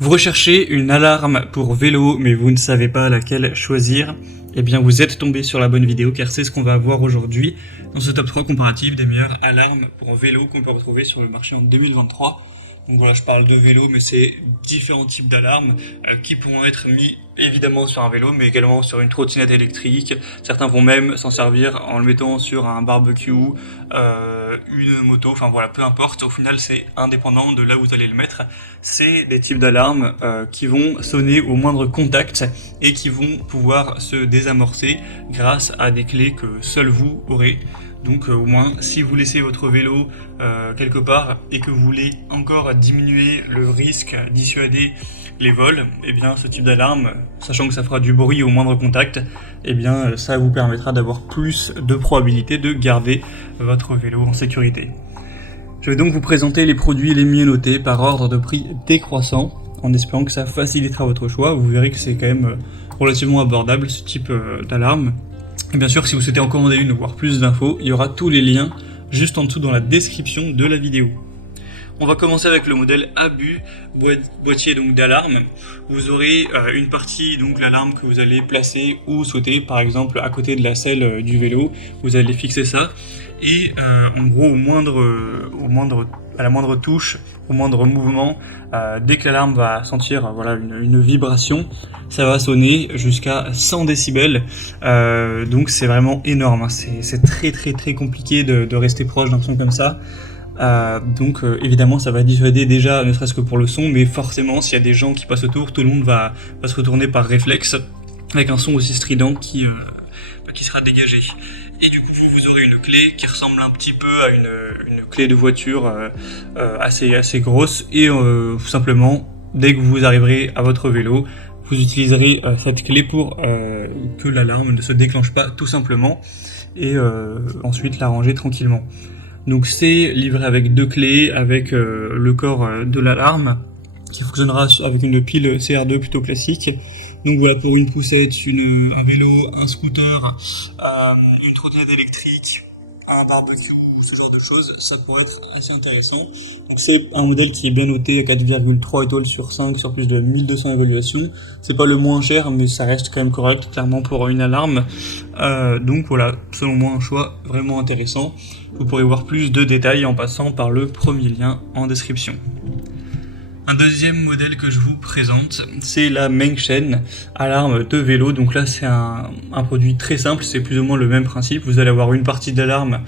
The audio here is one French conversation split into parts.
Vous recherchez une alarme pour vélo, mais vous ne savez pas laquelle choisir? Eh bien, vous êtes tombé sur la bonne vidéo, car c'est ce qu'on va voir aujourd'hui dans ce top 3 comparatif des meilleures alarmes pour vélo qu'on peut retrouver sur le marché en 2023. Donc voilà, je parle de vélo, mais c'est différents types d'alarmes qui pourront être mis évidemment sur un vélo, mais également sur une trottinette électrique. Certains vont même s'en servir en le mettant sur un barbecue, une moto, enfin voilà, peu importe. Au final, c'est indépendant de là où vous allez le mettre. C'est des types d'alarmes qui vont sonner au moindre contact et qui vont pouvoir se désamorcer grâce à des clés que seul vous aurez. Donc au moins, si vous laissez votre vélo quelque part et que vous voulez encore diminuer le risque, dissuader les vols, eh bien ce type d'alarme, sachant que ça fera du bruit au moindre contact, eh bien ça vous permettra d'avoir plus de probabilité de garder votre vélo en sécurité. Je vais donc vous présenter les produits les mieux notés par ordre de prix décroissant, en espérant que ça facilitera votre choix. Vous verrez que c'est quand même relativement abordable ce type d'alarme. Et bien sûr, si vous souhaitez en commander une ou voir plus d'infos, il y aura tous les liens juste en dessous dans la description de la vidéo. On va commencer avec le modèle ABU, boîtier donc d'alarme. Vous aurez une partie, donc l'alarme que vous allez placer où souhaiter, par exemple à côté de la selle du vélo, vous allez fixer ça. Et en gros, à la moindre touche, au moindre mouvement, dès que l'alarme va sentir une vibration, ça va sonner jusqu'à 100 décibels. Donc c'est vraiment énorme, hein. C'est très compliqué de rester proche d'un son comme ça. Donc évidemment ça va dissuader déjà, ne serait-ce que pour le son, mais forcément s'il y a des gens qui passent autour, tout le monde va se retourner par réflexe avec un son aussi strident qui sera dégagé. Et du coup vous aurez une clé qui ressemble un petit peu à une clé de voiture assez grosse, et tout simplement dès que vous arriverez à votre vélo, vous utiliserez cette clé pour que l'alarme ne se déclenche pas tout simplement, et ensuite la ranger tranquillement. Donc c'est livré avec deux clés, avec le corps de l'alarme qui fonctionnera avec une pile CR2 plutôt classique. Donc voilà, pour une poussette, un vélo, un scooter, une trottinette électrique, un barbecue, ce genre de choses, ça pourrait être assez intéressant. Donc c'est un modèle qui est bien noté à 4,3 étoiles sur 5 sur plus de 1200 évaluations. C'est pas le moins cher, mais ça reste quand même correct, clairement, pour une alarme. Donc voilà, selon moi, un choix vraiment intéressant. Vous pourrez voir plus de détails en passant par le premier lien en description. Un deuxième modèle que je vous présente, c'est la Mengchen alarme de vélo. Donc là c'est un produit très simple, c'est plus ou moins le même principe. Vous allez avoir une partie de l'alarme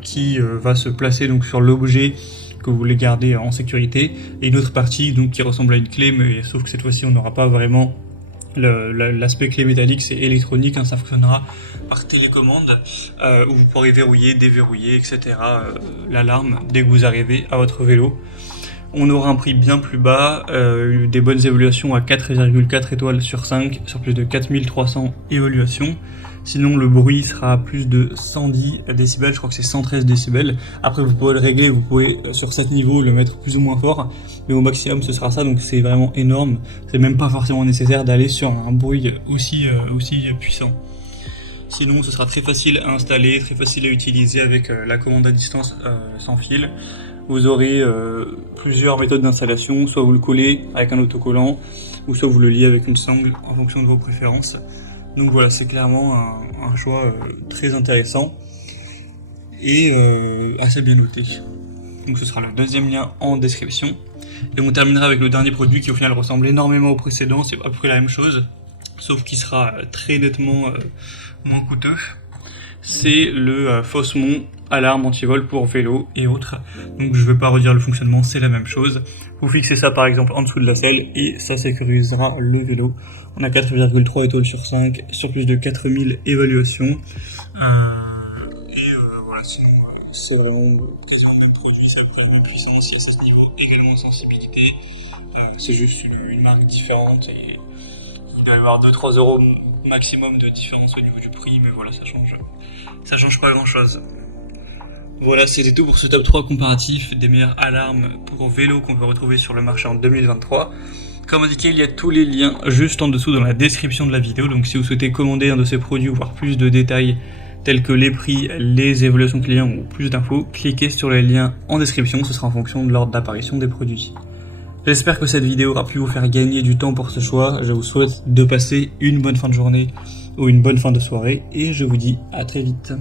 qui va se placer donc sur l'objet que vous voulez garder en sécurité, et une autre partie donc qui ressemble à une clé, mais sauf que cette fois-ci on n'aura pas vraiment l'aspect clé métallique, c'est électronique, hein, ça fonctionnera par télécommande, où vous pourrez verrouiller, déverrouiller, etc. L'alarme dès que vous arrivez à votre vélo. On aura un prix bien plus bas, des bonnes évaluations à 4,4 étoiles sur 5 sur plus de 4300 évaluations. Sinon le bruit sera à plus de 110 décibels, je crois que c'est 113 décibels. Après vous pourrez le régler, vous pouvez sur 7 niveaux le mettre plus ou moins fort, mais au maximum ce sera ça, donc c'est vraiment énorme. C'est même pas forcément nécessaire d'aller sur un bruit aussi puissant. Sinon ce sera très facile à installer, très facile à utiliser avec la commande à distance sans fil. Vous aurez plusieurs méthodes d'installation, soit vous le collez avec un autocollant, ou soit vous le liez avec une sangle en fonction de vos préférences. Donc voilà, c'est clairement un choix très intéressant et assez bien noté. Donc ce sera le deuxième lien en description. Et on terminera avec le dernier produit qui au final ressemble énormément au précédent, c'est à peu près la même chose, sauf qu'il sera très nettement moins coûteux. C'est le Fosmon alarme anti-vol pour vélo et autres. Donc je ne vais pas redire le fonctionnement, c'est la même chose. Vous fixez ça par exemple en dessous de la selle et ça sécurisera le vélo. On a 4,3 étoiles sur 5 sur plus de 4000 évaluations. Voilà, sinon c'est vraiment quasiment le même produit, c'est à peu près la même puissance, il y a ce niveau également de sensibilité. C'est juste une marque différente et il doit y avoir 2-3 euros maximum de différence au niveau du prix, mais voilà, ça change pas grand chose. Voilà, c'était tout pour ce top 3 comparatif des meilleures alarmes pour vélo qu'on peut retrouver sur le marché en 2023. Comme indiqué, il y a tous les liens juste en dessous dans la description de la vidéo, donc si vous souhaitez commander un de ces produits ou voir plus de détails tels que les prix, les évaluations clients ou plus d'infos, cliquez sur les liens en description, ce sera en fonction de l'ordre d'apparition des produits. J'espère que cette vidéo aura pu vous faire gagner du temps pour ce choix. Je vous souhaite de passer une bonne fin de journée ou une bonne fin de soirée et je vous dis à très vite.